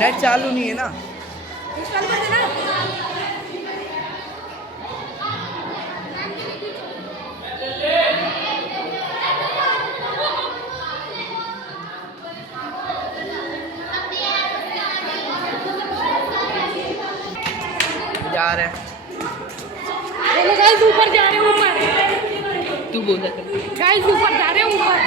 Net चालू नहीं है ना। जा रहे हैं गाइस, ऊपर जा रहे हैं, ऊपर। तू बोल गाइस ऊपर जा रहे हैं, ऊपर।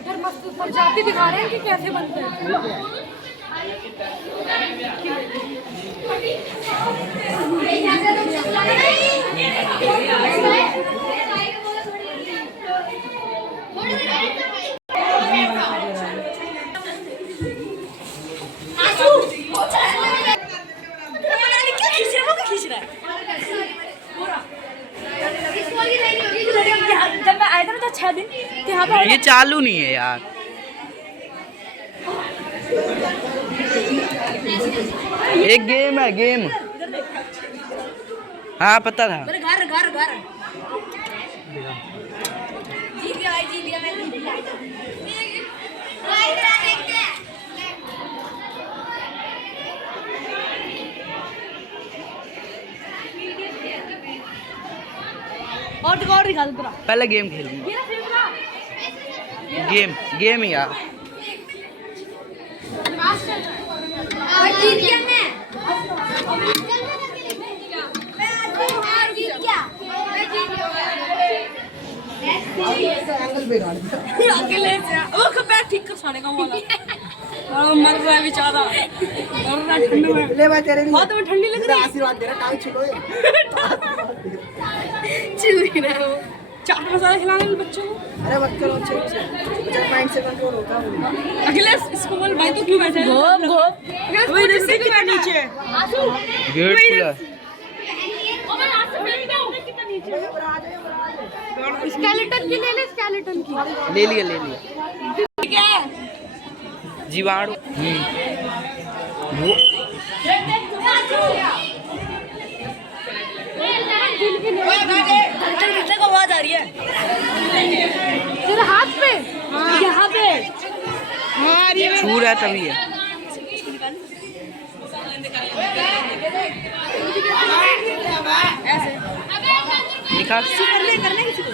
इधर मस्त प्रजाति दिखा रहे हैं कि कैसे बनते हैं। जब मैं आया था ना तो 6 दिन यहाँ पे ये चालू नहीं है यार। एक गेम है, गेम। हाँ पता था। घर घर घर जीत गया भाई, जीत गया, मैं जीत गया। और दिखा दो पूरा। पहले गेम खेल गेम गेम यार। जीत गया मैं। अकेले से वो कब ठीक कर साड़े का वाला मर रहा है बेचारा, मर रहा है ठंड में। ले भाई तेरे लिए बहुत में ठंडी लग रही है। आशीर्वाद दे रहा, टांग छिलो चुई ना वो चाट मसाला खिलाने में बच्चों को। अरे मत करो, बच्चा माइंड से कंट्रोल होता है। अखिलेश इसको बोल भाई तो क्यों बैठे हैं? घोप घोप वही रस्सी के नीचे आंसू गेट खुला। ओए आंसू मेरे कितना नीचे स्केलेटन की ले ले, स्केलेटन की ले लिया ठीक है। जीवाणु। वो घंटे को आवाज आ रही है तेरे हाथ पे। यहाँ पे छू रहा है तभी है। ऐसे निकाल। करने किसी को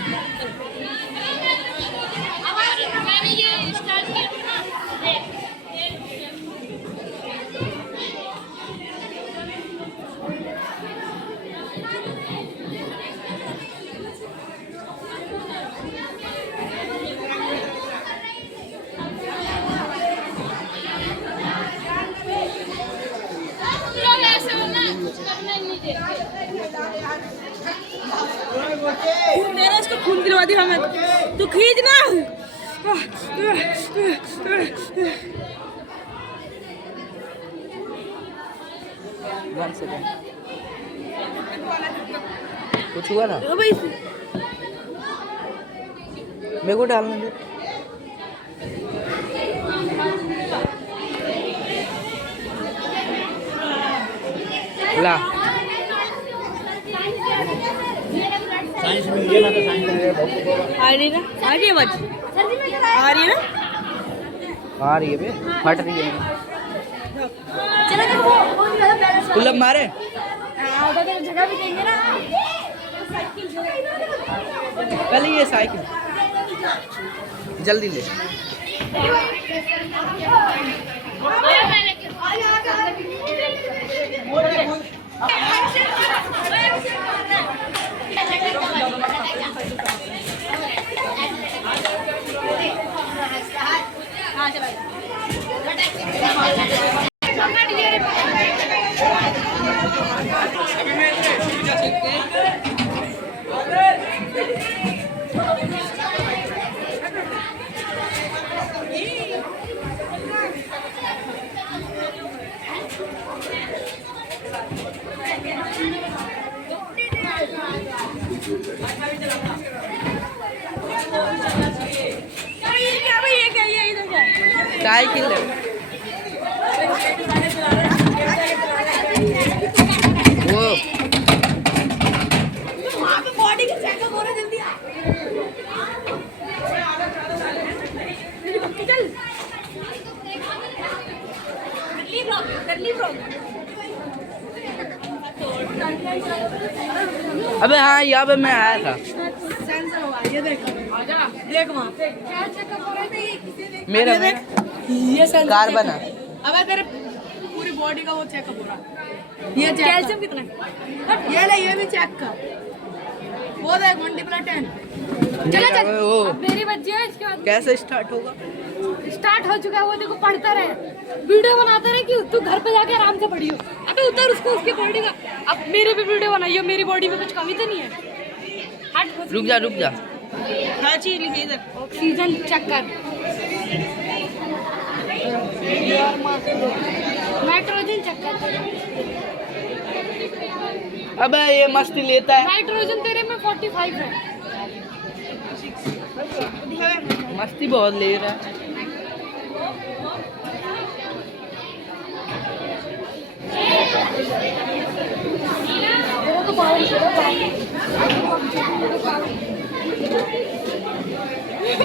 मेरा इसको खून दिलवा दी हमें तो खींचना। कुछ हुआ ना मेरे को डालने दे। ला साइंस म्यूजियम है तो साइंस आ रही ना, आ रही है आवाज, आ रही है ना, आ रही है बे, फट रही है। चलो देखो पुल अप मारे। उधर तो जगह भी देंगे ना। पहले ये साइकिल जल्दी ले। हाँ चलो ये क्या ये इधर क्या साइकिल है। वो वहाँ पे बॉडी का चेकअप हो रहा है, जल्दी आ। चल करली ब्लॉग अबे हाँ यहाँ पे मैं आया था। सेंसर हुआ ये देख आजा देख वहाँ पे क्या चेकअप हो रहा है मेरा ये देख ये सेंसर कार्बन है। अबे तेरे पूरी बॉडी का वो चेकअप हो रहा है ये कैल्शियम कितना है ये ले ये भी चेक कर वो देख मल्टीप्लाई 10 चला चल वो मेरी बच्ची है इसके बाद कैसे स्टार्ट होगा? स्टार्ट हो चुका है वो देखो पढ़ता रहे वीडियो बनाते रहे कि तू घर पे जाके आराम से पढ़ियो अबे उतर उसको उसकी बॉडी का अब मेरे भी वीडियो बनाइयो मेरी बॉडी में कुछ कमी तो नहीं है हट रुक जा हर चीज लिखी इधर ऑक्सीजन चेक कर नाइट्रोजन चेक कर अबे ये मस्ती लेता है। नाइट्रोजन तेरे में 45 है मस्ती बहुत ले रहा है।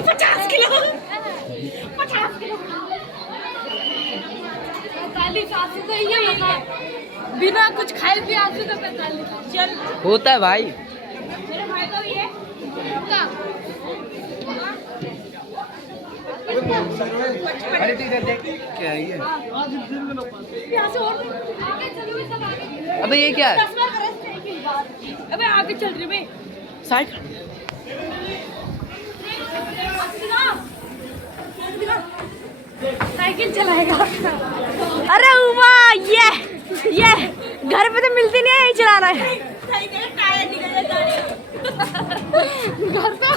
पचास किलो 45 आंसू का ये बता बिना कुछ खाए पिए आंसू का 45 चल होता है भाई। मेरे भाई का भी है का अरे ठीक है देख क्या है ये? यहाँ से और आगे चलो सब आगे अबे ये क्या है? 10 बार रेस्ट करेंगे इस बार अबे आगे चल रही बे साइकिल साइकिल चलाएगा अरे उमा ये घर पे तो मिलती नहीं है यही चलाना है घर पे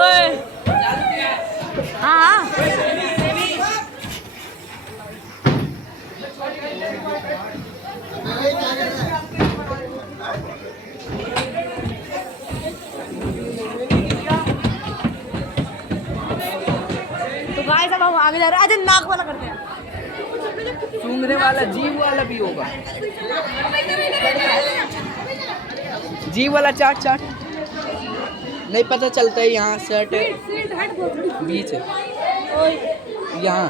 ओए हाँ तो गाइस अब हम आगे जा रहे हैं अच्छा नाक वाला करते हैं सूंघने वाला जीव वाला भी होगा। जीव वाला चाट नहीं पता चलता है यहाँ शर्ट है बीच है यहाँ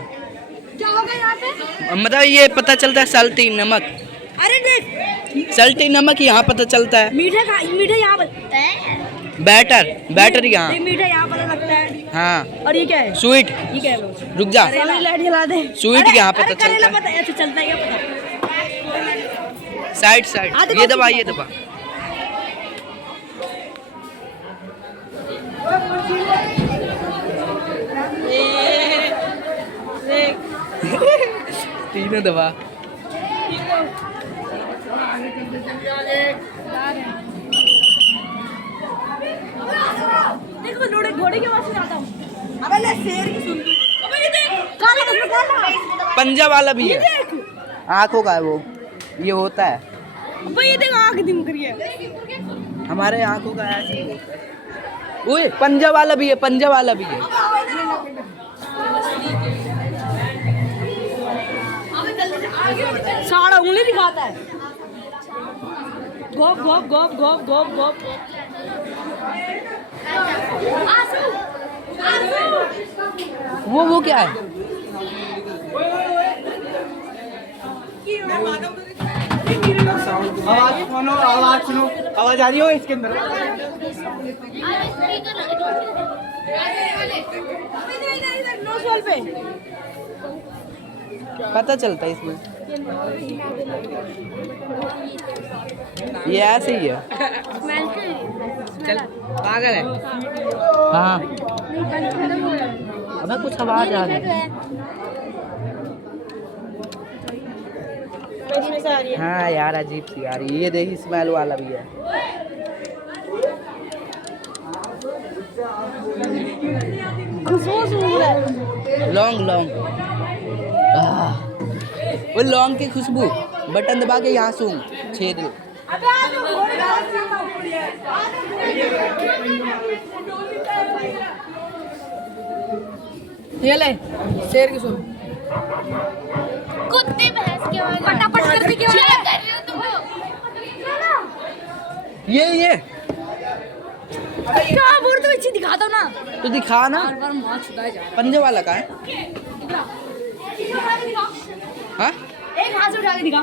क्या हो गया यहाँ पे मतलब ये पता चलता है सल्टी नमक। अरे देख सल्टी नमक यहाँ पता चलता है। मीठा यहाँ बनता है बैटर यहाँ। मीठा यहाँ पता लगता है हाँ और ये क्या है स्वीट। ये क्या है रुक जा लाइट जला दे स्वीट यहाँ पता करेला चलता है। पता ऐसे चलता है क्या पता साइड आधे ये कौन दबा सी ये दबा। तीनों दबा। देखो घोड़े के पास आता हूँ अबे ले शेर की सुन अबे ये देख काला पंजा वाला भी है। आंखों का है वो ये होता है। अबे ये देख आंख दिम करी है हमारे आंखों का ऐसे ही होता है। ओए पंजा वाला भी है साड़ा उंगली दिखाता है गोप गोप गोप गोप गोप गोप वो क्या है? आवाज सुनो आवाज आ रही हो इसके अंदर। पता चलता है इसमें ये ऐसे ही है। चल पागल है। हाँ अबे कुछ आवाज आ रही है। हाँ यार अजीब सी आ रही है। ये देखी स्मेल वाला भी है। लौंग वो लौंग की खुशबू बटन दबा के यहाँ सूंघ छेद लो। ये ले शेर की सुन। कुत्ते भैंस के वाले फटाफट करने के वाले कर रहे हो तुम लोग। ये क्या बोल तो इसे दिखा दो ना। तो दिखा ना। बार मार छुदाए जा पंजे वाला का है? हाँ? एक हाथ से उठा के दिखा।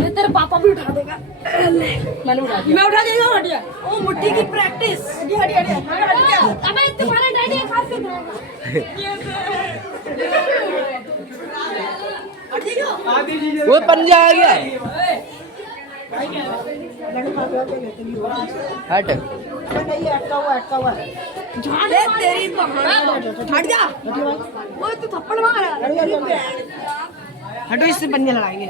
ये तेरे पापा भी उठा देगा। मैंने उठा दिया। मैं उठा देगा। हट जा। ओ मुट्ठी की प्रैक्टिस। हट जा। अबे तुम्हारा डैडी एक हाथ से उठाएगा। वो पंजा आ गया। हट। नहीं अटका हुआ है। ए तेरी हट जा। वो तू थप्पड़ मार। हटो इससे पंजे लड़ाएंगे।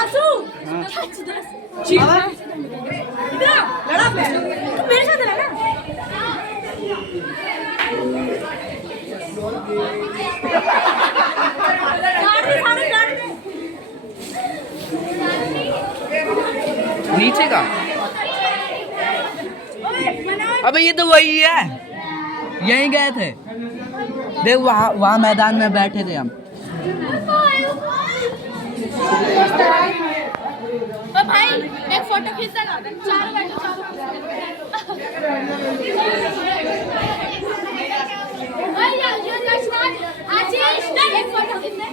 आंसू लड़ा पे। तू मेरे साथ लड़ा ना। नीचे का। अबे ये तो वही है, यहीं गए थे। देख वहाँ मैदान में बैठे थे हम। ओ भाई एक फोटो खींच देना। चारों बैठो भाई यार ये लक्ष्मण आशीष एक फोटो खींच दे।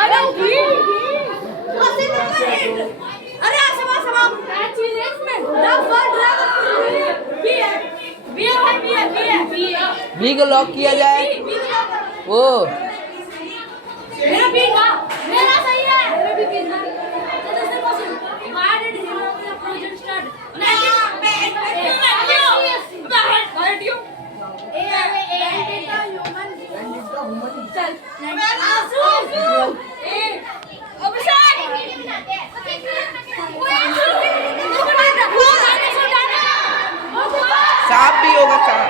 अरे अरे आसमा बी को लॉक किया जाए। ओ मेरा भी था, मेरा सही है। मेरा भी था। तो दूसरे question why did hero of the project start? सांप भी होगा सांप।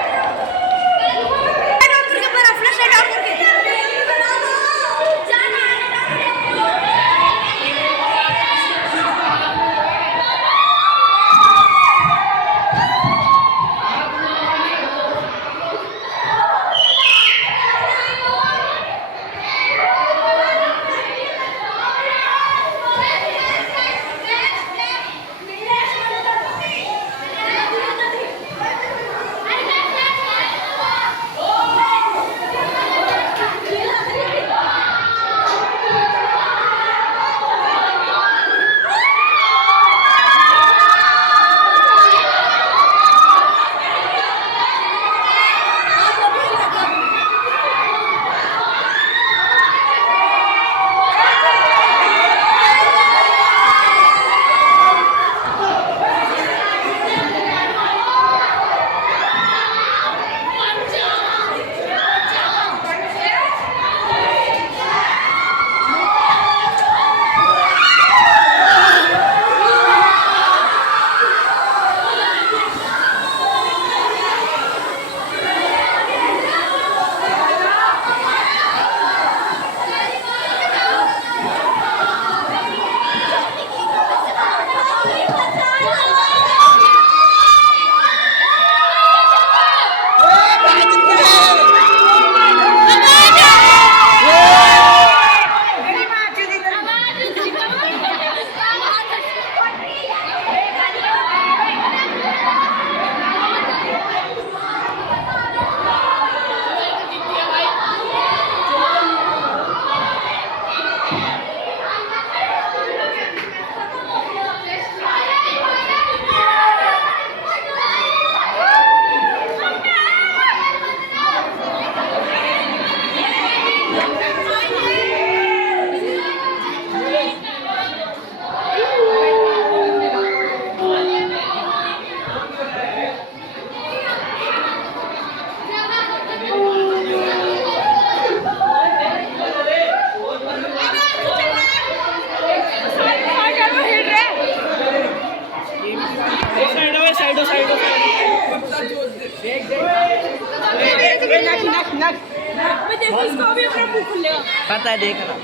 मैं देखो इसको अभी अपना मुंह खुलेगा। पता है, देख रहा।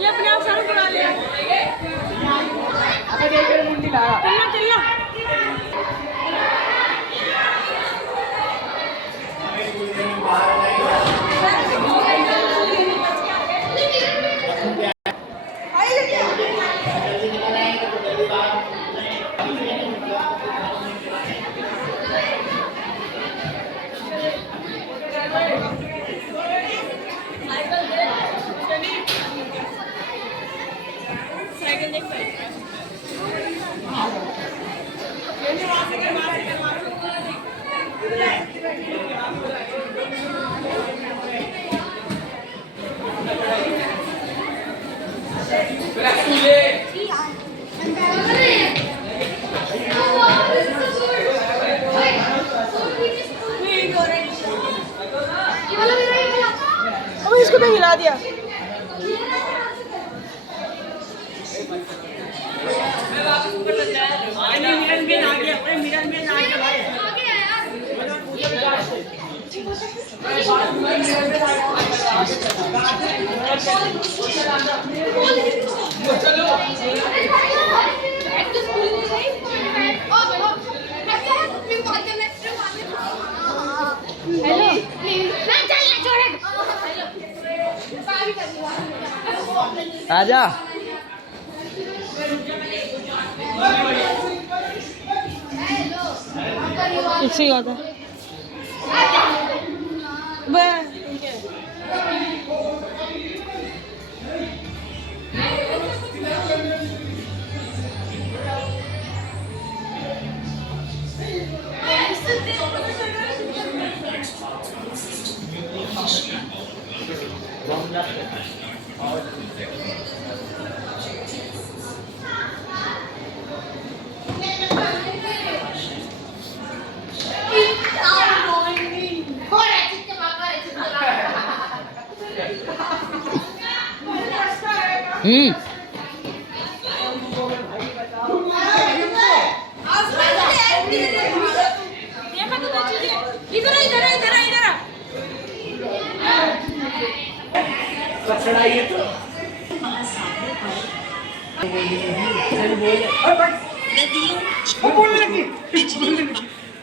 ये अपने आप सर उड़ा ले। अबे देख रहे मुंडी ला रहा। चलना चलना। अबे इसको तो हिला दिया। आजा। इससे ही होता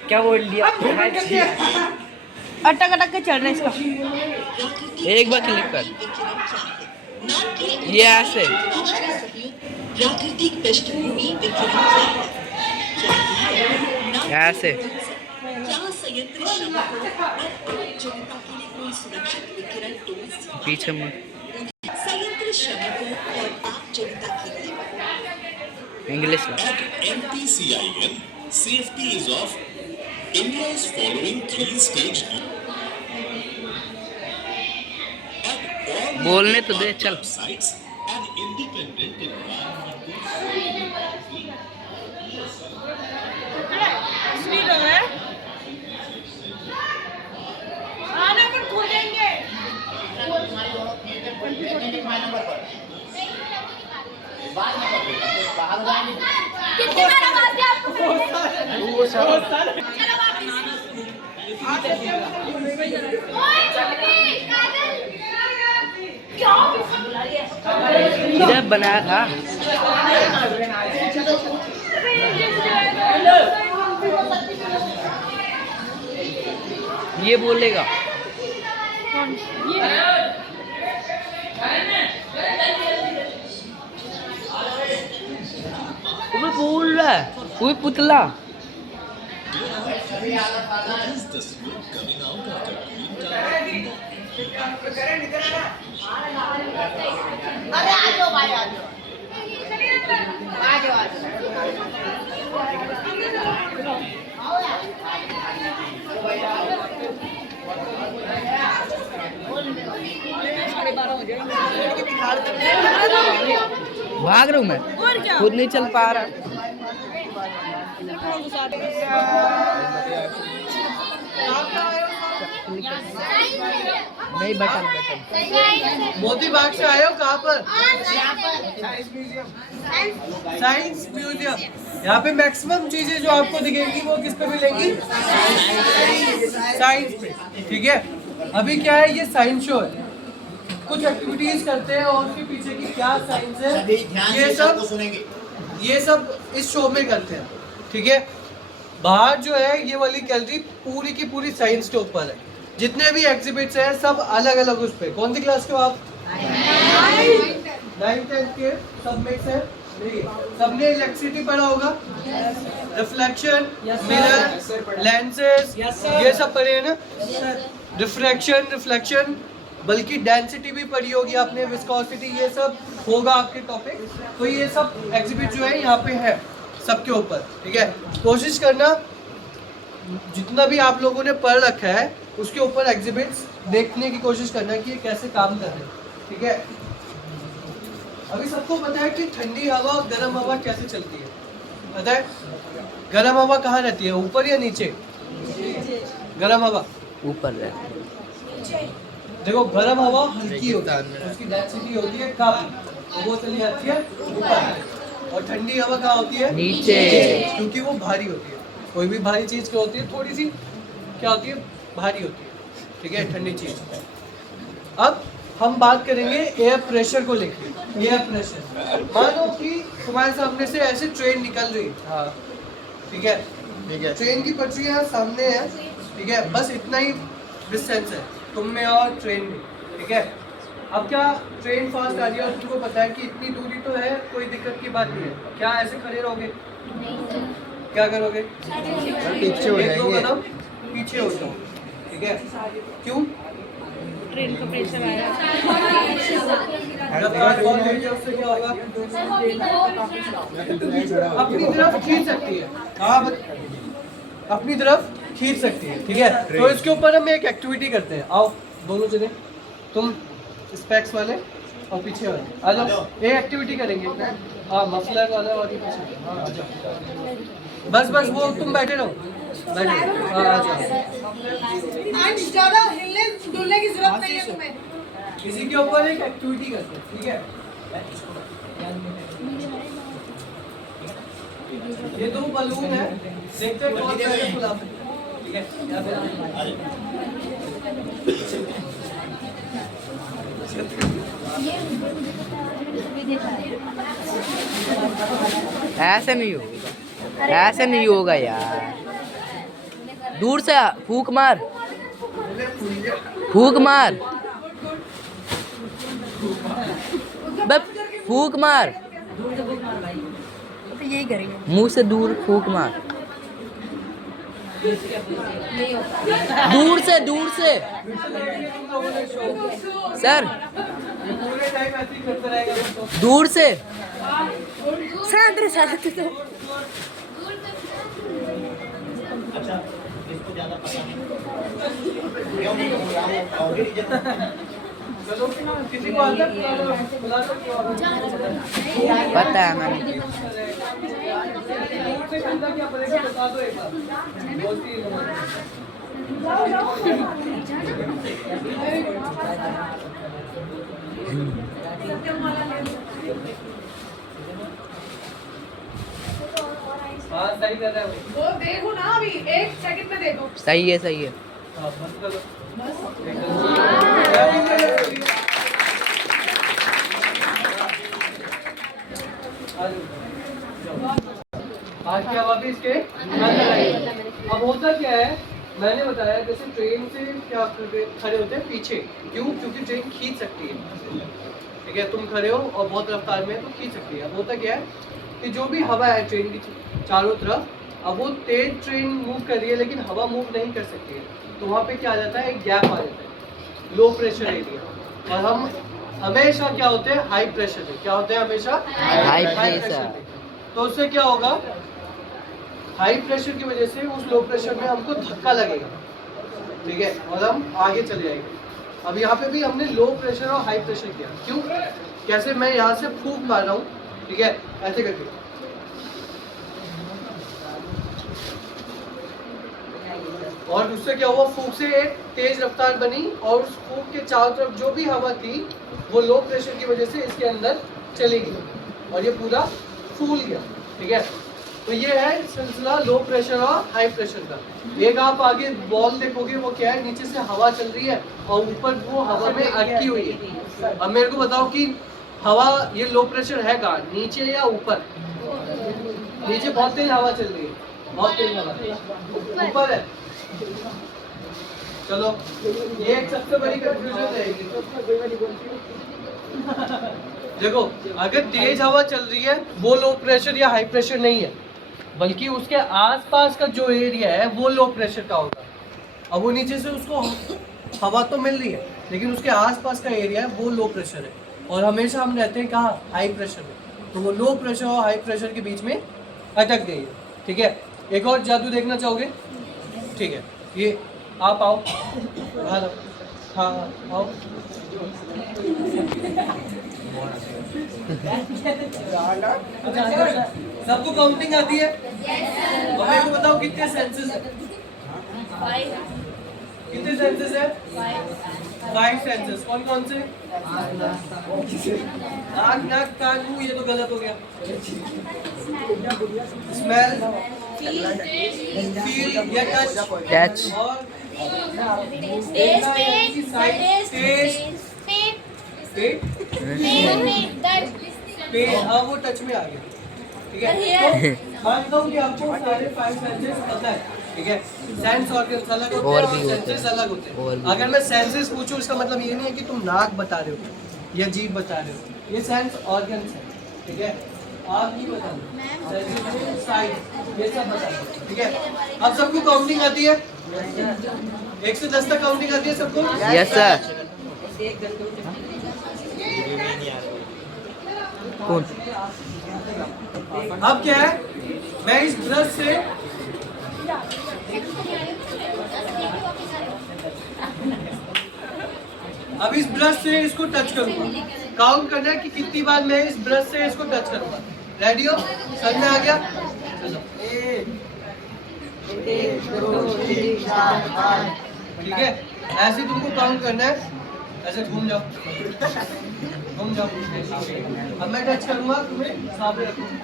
क्या बोल दिया? अटक अटक के चल रहा है इसका। एक बार क्लिक कर, ये ऐसे। प्राकृतिक पृष्ठभूमि ऐसे क्या संयंत्र श्रमिकों और जनता के लिए कोई सुरक्षित विकिरण डोज पीछे में संयंत्र श्रमिकों और आम जनता के लिए English NPCIN safety is of India is following 3-stage at all बोलने तो दे, चल। sites and independent स्पीड हो गया। आना पर खोलेंगे। कितने बार आवाज दिया आपको? इधर बनाया था। ये बोलेगा वो बोल रहा है, वो पुतला। is the smoke coming out of the green color. अरे आ जाओ भाई, आ जाओ। आ जाओ आ जाओ। भाग रहा हूँ मैं, खुद नहीं चल पा रहा। नहीं बटन मोती बाग से आए हो? कहाँ पर? Science museum. यहाँ पे मैक्सिमम चीजें जो आपको दिखेंगी वो किस पे मिलेंगी? साइंस पे। ठीक है, अभी क्या है, ये साइंस शो है, कुछ एक्टिविटीज करते हैं और उसके पीछे की क्या साइंस है ये सब इस शो में करते हैं, ठीक है। बाहर जो है ये वाली गैलरी पूरी की पूरी साइंस के ऊपर है, जितने भी एग्जिबिट्स हैं सब अलग अलग उस पे। कौन सी क्लास के हो आप? 9th 10th के सब मिक्स है। सबने इलेक्ट्रिसिटी पढ़ा होगा, रिफ्लेक्शन, मिरर, लेंसेज, ये सब पढ़े हैं ना। रिफ्लेक्शन, बल्कि डेंसिटी भी पढ़ी होगी आपने, विस्कोसिटी, ये सब होगा आपके टॉपिक। तो ये सब एग्जिबिट जो है यहाँ पे है सबके ऊपर, ठीक है। कोशिश करना जितना भी आप लोगों ने पढ़ रखा है उसके ऊपर एग्जिबिट्स देखने की कोशिश करना कि ये कैसे काम कर रहे हैं, ठीक है। अभी सबको पता है कि ठंडी हवा और गर्म हवा कैसे चलती है, पता है? गर्म हवा कहाँ रहती है, ऊपर या नीचे? गर्म हवा ऊपर रहती है। देखो, गर्म हवा हल्की होती है, उसकी डेंसिटी होती है कम, तो वो चली जाती है ऊपर। और ठंडी हवा कहाँ होती है? नीचे, क्योंकि वो भारी होती है। कोई भी भारी चीज़ क्या होती है, थोड़ी सी क्या होती है, भारी होती है, ठीक है, ठंडी चीज़। अब हम बात करेंगे एयर प्रेशर को लेकर। एयर प्रेशर, मानो कि तुम्हारे सामने से ऐसे ट्रेन निकल रही है, ठीक है, ट्रेन की पटरियाँ सामने है, ठीक है, बस इतना ही डिस्टेंस है तुम में और ट्रेन में, ठीक है। अब क्या ट्रेन फास्ट आ रही है और तुमको पता है कि इतनी दूरी तो है, कोई दिक्कत की बात नहीं है, क्या ऐसे खड़े रहोगे? क्या करोगे? पीछे हो जाएंगे, पीछे हो जाओ, ठीक है। क्यों? ट्रेन का प्रेशर आया। रफ्तार बहुत तेज है, उससे क्या होगा? अपनी तरफ खींच सकती है, अपनी तरफ खींच सकती है, ठीक है। तो इसके ऊपर हम एक एक्टिविटी करते हैं। आओ दोनों जने, तुम स्पेक्स वाले और पीछे वाले आ जाओ, एक एक्टिविटी करेंगे। हाँ, मफलर वाला और ये पीछे, हाँ आ जाओ। बस वो तुम बैठे रहो, बैठे रहो, हाँ आ जाओ। ज़्यादा हिलने डुलने की जरूरत नहीं है तुम्हें। इसी के ऊपर एक एक्टिविटी करते हैं, ठीक है। ये दो बलून है, देखते हैं कौन पहले फुलाते हैं, ठीक है। यहाँ ऐसे नहीं होगा, ऐसे नहीं होगा यार। दूर से फूक मार, फूक मार, बे फूक मार, तो यही करेंगे। मुंह से दूर फूक मार, दूर से सर, पूरे टाइम ऐसे ही करते रहेगा। दूर से। चलो, किसी को आता है बुला दो। पता है मैंने। दूर से करना क्या पड़ेगा बता दो एक बार। बोलती है हाँ, सही कर रहा है वो देखो ना, अभी 1 सेकंड में देखो। सही है। हाँ, बस करो। आज क्या हुआ भी इसके अब होता क्या है, मैंने बताया जैसे ट्रेन से क्या खड़े होते हैं पीछे, क्यों? क्योंकि ट्रेन खींच सकती है, ठीक है। तुम खड़े हो और बहुत रफ्तार में तो खींच सकती है। अब होता क्या है कि जो भी हवा है ट्रेन की चारों तरफ, अब वो तेज ट्रेन मूव कर रही है लेकिन हवा मूव नहीं कर सकती है, तो वहाँ पे क्या आ जाता है, एक गैप आ जाता है, लो प्रेशर एरिया। और हम हमेशा क्या होते हैं, हाई प्रेशर में। क्या होते हैं हमेशा? High pressure. में। तो उससे क्या होगा, हाई प्रेशर की वजह से उस लो प्रेशर में हमको धक्का लगेगा, ठीक है, और हम आगे चले जाएंगे। अब यहाँ पे भी हमने लो प्रेशर और हाई प्रेशर किया, क्यों? कैसे? मैं यहाँ से फूंक मार रहा हूँ, ठीक है, ऐसे करके, और उससे क्या हुआ, फूंक से एक तेज रफ्तार बनी और उस फूंक के चारों तरफ जो भी हवा थी वो लो प्रेशर की वजह से इसके अंदर चली गई और ये पूरा फूल गया, ठीक है। तो ये है सिलसिला लो प्रेशर और हाई प्रेशर का। एक आप आगे बॉल देखोगे, वो क्या है, नीचे से हवा चल रही है और ऊपर वो हवा में अटकी हुई है। अब मेरे को बताओ कि हवा, ये लो प्रेशर है कहाँ, नीचे या ऊपर? नीचे बहुत तेज हवा चल रही है, बहुत तेज हवा ऊपर है। चलो, ये एक सबसे बड़ी कंफ्यूजन रहेगी। देखो, अगर तेज हवा चल रही है वो लो प्रेशर या हाई प्रेशर नहीं है, बल्कि उसके आसपास का जो एरिया है वो लो प्रेशर का होगा। अब वो नीचे से उसको हवा तो मिल रही है, लेकिन उसके आसपास का एरिया है वो लो प्रेशर है। और हमेशा हम रहते हैं कहाँ, हाई प्रेशर में। तो वो लो प्रेशर और हाई प्रेशर के बीच में अटक गई है। ठीक है, एक और जादू देखना चाहोगे? ठीक है, ये आप आओ, हाँ हाँ आओ। अच्छा, सबको काउंटिंग आती है? और मेरे को बताओ कितने सेंसेस है? कितने सेंसेस है? 5 सेंसेस। कौन कौन से? आँख, नाक, कान, मुंह, ये तो गलत हो गया। स्मेल, फील या टच और हाँ, वो टच में आ गया। ठीक है, मानता हूँ कि आपको सारे 5 सेंसेस पता है। ठीक है, सेंस ऑर्गन्स अलग होते हैं और सेंसेस अलग होते हैं। अगर मैं सेंसेस पूछूं, इसका मतलब ये नहीं है कि तुम नाक बता रहे हो या जीभ बता रहे हो, ये सेंस ऑर्गन्स है। ठीक है, आप नहीं बता रहे, साइड, ये सब बता रहे। ठीक है, अब सबको काउंटिंग आती है? 1 से 10 तक काउंटिंग आती है सबको? Yes sir. कौन? अब क्या है, मैं इस ब्रश से अब इस ब्रश से इसको टच करूंगा। काउंट करना है कि कितनी बार मैं इस ब्रश से इसको टच करूंगा। रेडी हो? समझ में आ गया? चलो, 1 2 3 4 5। ठीक है, ऐसे तुमको काउंट करना है। ऐसे घूम जाओ, घूम जाओ। अब मैं टच करूंगा, तुम्हें सामने रखूंगा।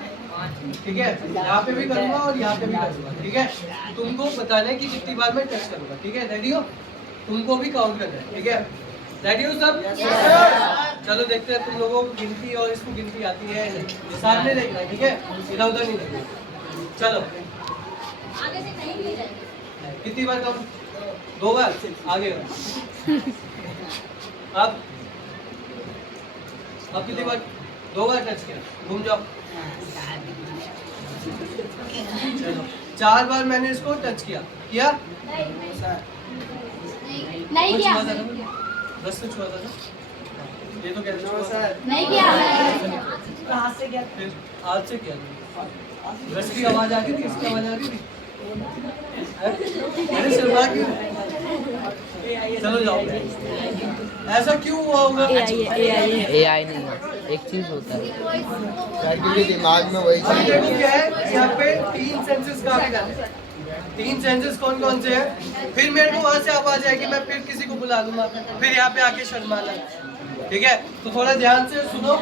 ठीक है, यहाँ पे भी करूंगा और यहाँ पे भी करूंगा। ठीक है, तुमको बताना है कि कितनी बार मैं टच करूंगा। ठीक है, रेडी हो? तुमको भी काउंट करना है। ठीक है, रेडी हो सब? चलो देखते हैं तुम लोगों को गिनती और इसको गिनती आती है। सामने देखना है, ठीक है, इधर उधर नहीं देखना। चलो, कितनी बार काउंट? 2 बार। आगे अब कितनी बार? 2 बार टच किया, घूम जाओ। चलो, 4 बार मैंने इसको टच किया। नहीं किया, बस से छुआ था ना? ये तो क्या नहीं किया, हाथ से क्या? फिर हाथ से किया। बस की आवाज आ रही थी, इसकी आवाज आ रही थी। अरे शर्मा क्यों? चलो जाओ। ऐसा क्यों हुआ होगा? AI नहीं है, एक चीज होता है क्योंकि दिमाग में वही अब चीज देखो क्या है, यहाँ पे 3 सेंसेस काम करते हैं। 3 सेंसेस कौन कौन से हैं? फिर मेरे को वहाँ से आवाज आएगी, मैं फिर किसी को बुला लूंगा, फिर यहाँ पे आके शर्माना। ठीक है, तो थोड़ा ध्यान से सुनो।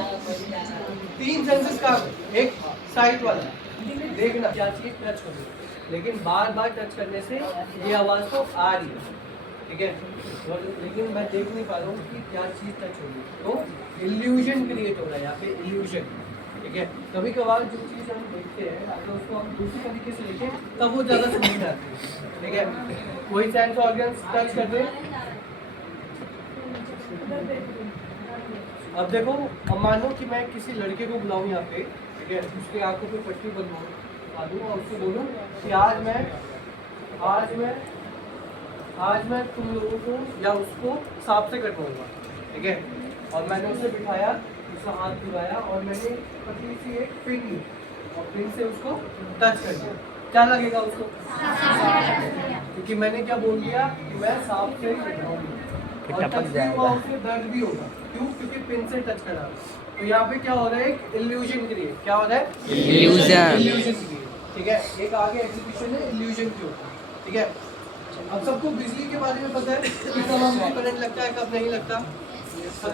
3 सेंसेस काम, एक साइट वाला देखना क्या चीज टच करो, लेकिन बार बार टच करने से ये आवाज तो आ रही है। ठीक है, लेकिन मैं देख नहीं पा रहा हूँ कि क्या चीज टच हो रही है, तो इल्यूजन क्रिएट हो रहा है यहाँ पे, इल्यूजन। ठीक है, कभी कभार जो चीज़ हम देखते हैं अगर उसको हम दूसरी तरीके से देखें तब वो ज़्यादा समझ में आती है। ठीक है, कोई सेंस ऑर्गन्स टच कर दे। अब देखो, अब मानो कि मैं किसी लड़के को बुलाऊं यहाँ पे, ठीक है, उसके आंखों पे पट्टी बनवा दूँ और उसको बोलूँ कि आज मैं तुम लोगों को या उसको सांप से कटवाऊंगा। ठीक है, और मैंने उसे बिठाया, उसका हाथ घुराया और मैंने पतली सी एक पिन ली और पिन से उसको टच कर दिया। क्या लगेगा उसको? क्योंकि मैंने क्या बोल दिया कि मैं सांप से कटवाऊंगा, और टच भी हुआ, उससे दर्द भी होगा। क्यों? क्योंकि पिन से टच करा। तो यहाँ पे क्या हो रहा है, एक इल्यूजन क्रिएट। क्या हो रहा है? Illusion create. ठीक है, एक आगे एग्जीक्यूशन है इल्यूजन के ऊपर। ठीक है, अब सबको बिजली के बारे में पता है कि कब हमको करंट लगता है, कब नहीं लगता।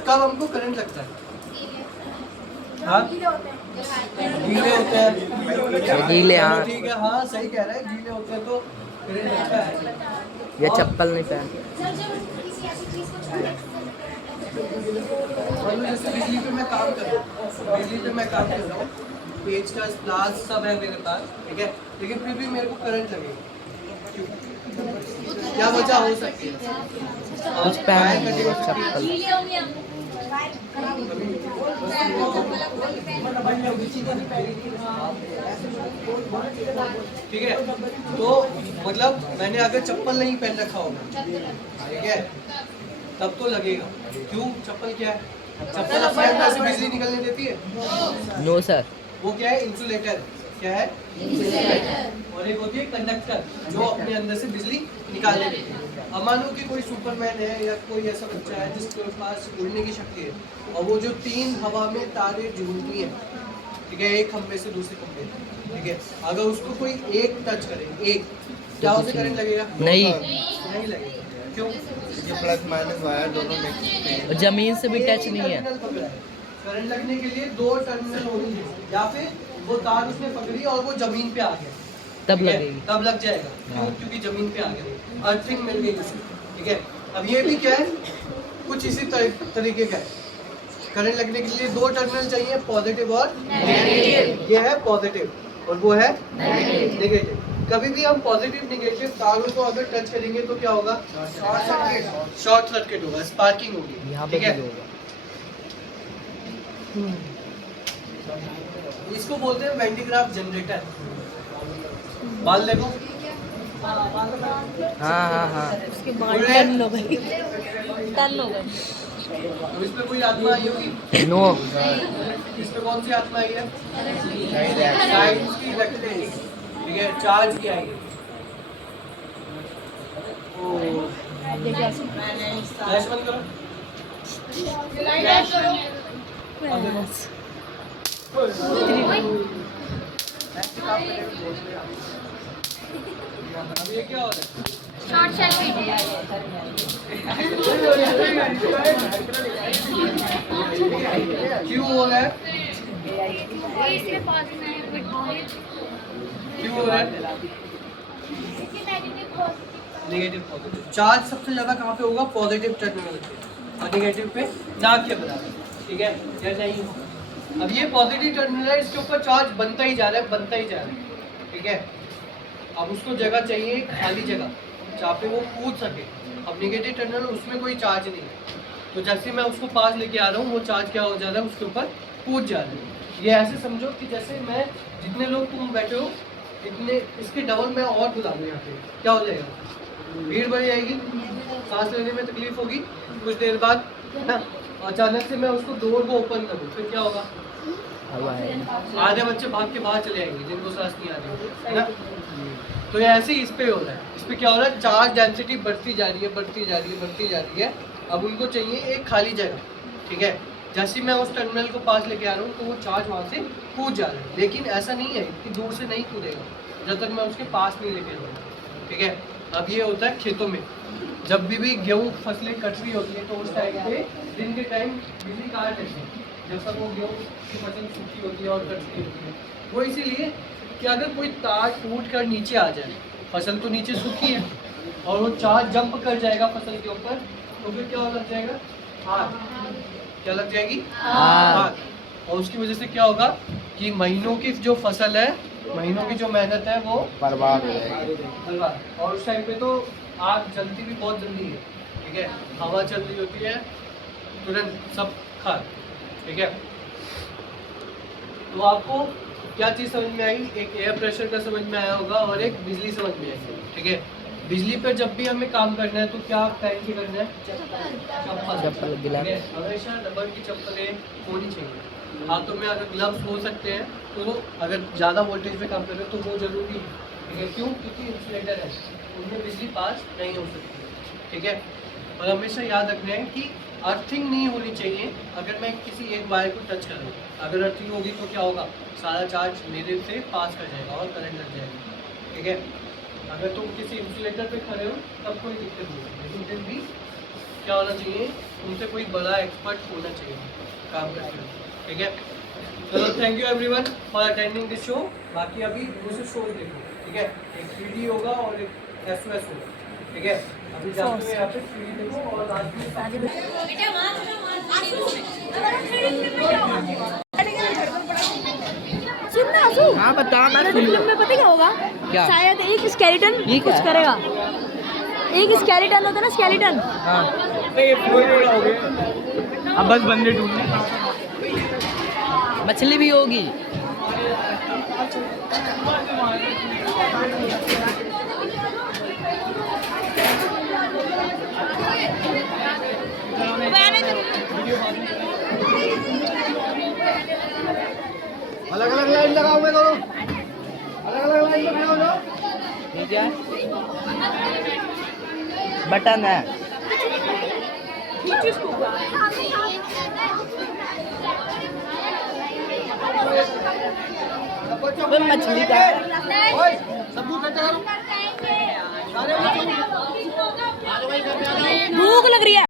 कब हमको करंट लगता है? हाँ गीले होते हैं। गीले, हाँ। ठीक है, हाँ सही कह रहा है, गीले होते हैं तो फिर अच्छा है। ये चप्पल नहीं पहन। और जैसे बिजली पे मैं काम कर रहा हूँ, पेज का ग्लास सब है मेरे पास, ठीक है, लेकिन फिर भी मेरे को करंट लगेगा। क्यों? क्या वजह हो सकती है? कुछ पहन चप्पल। ठीक है, तो मतलब मैंने अगर चप्पल नहीं पहन रखा होगा, ठीक है, तब तो लगेगा। क्यों? चप्पल क्या है? चप्पल अपने अंदर से बिजली निकलने देती है? No sir. वो क्या है? इंसुलेटर। क्या है? इंसुलेटर। और एक होती है कंडक्टर, जो अपने अंदर से बिजली निकाल देती है। अब मानो कि कोई सुपरमैन है या कोई ऐसा बच्चा है जिसके पास उड़ने की शक्ति है, और वो जो 3 हवा में तारे झूलती हैं, ठीक है, एक खंभे से दूसरे खंभे, ठीक है, अगर उसको कोई एक टच करे, एक, क्या उसे करंट लगेगा? नहीं। नहीं लगेगा। क्यों? ये प्लस माइनस वायर दोनों मिक्स। जमीन से भी टच नहीं है। करंट लगने के लिए 2 टर्मिनल होनी चाहिए, या फिर वो तार उसने पकड़ी और वो जमीन पे आ गया, तब ठीक है? लगेगी। तब लग जाएगा। क्यों? क्योंकि जमीन पे आ गया, अर्थिंग मिल गई उसे, ठीक है। अब ये भी क्या है? कुछ इसी तरीके का है। करंट लगने के लिए 2 टर्मिनल चाहिए, पॉजिटिव और नेगेटिव। ये है पॉजिटिव और वो है नेगेटिव। कभी भी हम पॉजिटिव नेगेटिव तारों को अगर टच करेंगे तो क्या होगा? शॉर्ट सर्किट होगा, स्पार्किंग होगी, यहाँ पे ठीक है। भी होगा। इसको बोलते हैं वेंटिग्राफ जनरेटर। बाल देखो, हाँ। उड़ रहे हैं। तो इस पे कोई आत्मा आई होगी? नो। इस पे कौन सी आत्मा आई है? साइंस की इलेक्ट्रिक, ठीक है, चार्ज की आई है। फ्लैश बंद करो। अब देखो। अब ये क्या हो रहा है? Short circuit. क्यों हो रहा है? इसके पास क्यों हो रहा है? Negative positive. चार्ज सबसे ज्यादा कहाँ पे होगा? पॉजिटिव टर्मिनल पे, और नेगेटिव पे ना के बराबर, ठीक है, या नहीं। अब ये पॉजिटिव टर्मिनल है, इसके ऊपर चार्ज बनता ही जा रहा है, ठीक है। अब उसको जगह चाहिए, खाली जगह जहाँ पे वो कूद सके। अब नेगेटिव टर्मिनल, उसमें कोई चार्ज नहीं है, तो जैसे मैं उसको पास लेके आ रहा हूँ, वो चार्ज क्या हो जा रहा है? उसके ऊपर कूद जा रहा है। ये ऐसे समझो कि जैसे मैं, जितने लोग तुम बैठे हो, इतने इसके डबल मैं और बुला लूँ यहाँ पे, क्या हो जाएगा? भीड़ बढ़ जाएगी, सांस लेने में तकलीफ होगी, कुछ देर बाद, है ना, अचानक से मैं उसको डोर को ओपन करूँ, फिर क्या होगा? आधे बच्चे भाग के बाहर चले आएंगे जिनको सांस नहीं आ रही, है ना। तो ये ऐसे ही इस पे हो रहा है। इस पे क्या हो रहा है? चार्ज डेंसिटी बढ़ती जा रही है। अब उनको चाहिए एक खाली जगह, ठीक है। जैसे मैं उस टर्मिनल को पास लेके आ रहा हूँ, तो वो चार्ज वहाँ से कूद जा रहा है, लेकिन ऐसा नहीं है कि दूर से नहीं कूदेगा जब तक मैं उसके पास नहीं लेके आऊँ, ठीक है। अब ये होता है खेतों में, जब भी गेहूँ फसलें कट रही होती है, तो उस टाइम पे दिन के टाइम बिजली काट देते हैं, जब तक वो गेहूँ की फसल सूखी होती है और कट रही होती है। वो इसीलिए कि अगर कोई तार टूट कर नीचे आ जाए, फसल तो नीचे सूखी है, और वो चार्ज जंप कर जाएगा फसल के ऊपर, तो फिर क्या लग जाएगा? आग। क्या लग जाएगी? आग। और उसकी वजह से क्या होगा कि महीनों की जो फसल है, महीनों की जो मेहनत है, वो बर्बाद हो जाएगी। बर्बाद। और उस टाइम पे तो आग जलती भी बहुत जल्दी है, ठीक है, हवा चल रही होती है, तुरंत सब खाक, ठीक है। तो आपको क्या चीज़ समझ में आई? एक एयर प्रेशर का समझ में आया होगा और एक बिजली समझ में आई, ठीक है। बिजली पर जब भी हमें काम करना है तो क्या पहन के करना है? चप्पल, ग्लव्स। हमेशा रबर की चप्पलें होनी चाहिए। हाथों में अगर ग्लव्स हो सकते हैं तो, अगर ज़्यादा वोल्टेज पे काम कर रहे हो तो वो ज़रूरी है, ठीक है। क्यों? क्योंकि इंसुलेटर है, उनमें बिजली पास नहीं हो सकती, ठीक है। और हमेशा याद रखना है कि अर्थिंग नहीं होनी चाहिए। अगर मैं किसी एक वायर को टच करूँ, अगर अर्थिंग होगी तो क्या होगा? सारा चार्ज मेरे से पास कर जाएगा और करंट लग जाएगा, ठीक है। अगर तुम किसी इंसुलेटर पे खड़े हो तब कोई दिक्कत नहीं है, लेकिन फिर भी क्या होना चाहिए? तुमसे कोई बड़ा एक्सपर्ट होना चाहिए काम करते हुए, ठीक है। चलो thank you everyone for attending this show. बाकी अभी दूसरे शो देखो, ठीक है? एक 3D होगा और एक SOS होगा, ठीक है? अभी जाते हुए यहाँ पे 3D देखो और लास्ट में सुन ना आंसू, हाँ बता मैं मेरे सुन फिल्म में पता क्या होगा? क्या? शायद एक स्केलेटन ये कुछ क्या? करेगा। एक स्केलेटन होता है ना, स्केलेटन। हाँ अब बस बंदे ढूंढने। मछली भी होगी। अलग अलग लाइन लगाओ मैं दोनों, अलग अलग लाइन में खड़े हो जाओ। ये क्या है? बटन है। वो मछली का है। ओए सबूत इकट्ठा करो। भूख लग रही है।